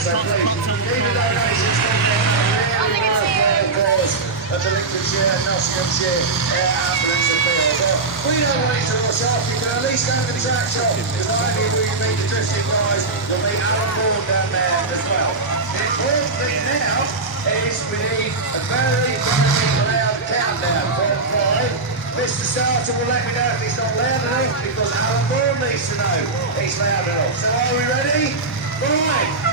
So please, leave the donations for the really worthwhile cause of the Lincolnshire and Nottinghamshire ambulance appeal. But we don't want it to rush off. You can at least go to the track shop, because I hear we meet the drifting guys. You'll meet Alan Bourne down there as well. The important thing now is we need a very, very loud countdown from 5. Mr. Starter will let me know if he's not loud enough, because Alan Bourne needs to know he's loud enough. So are we ready? 5,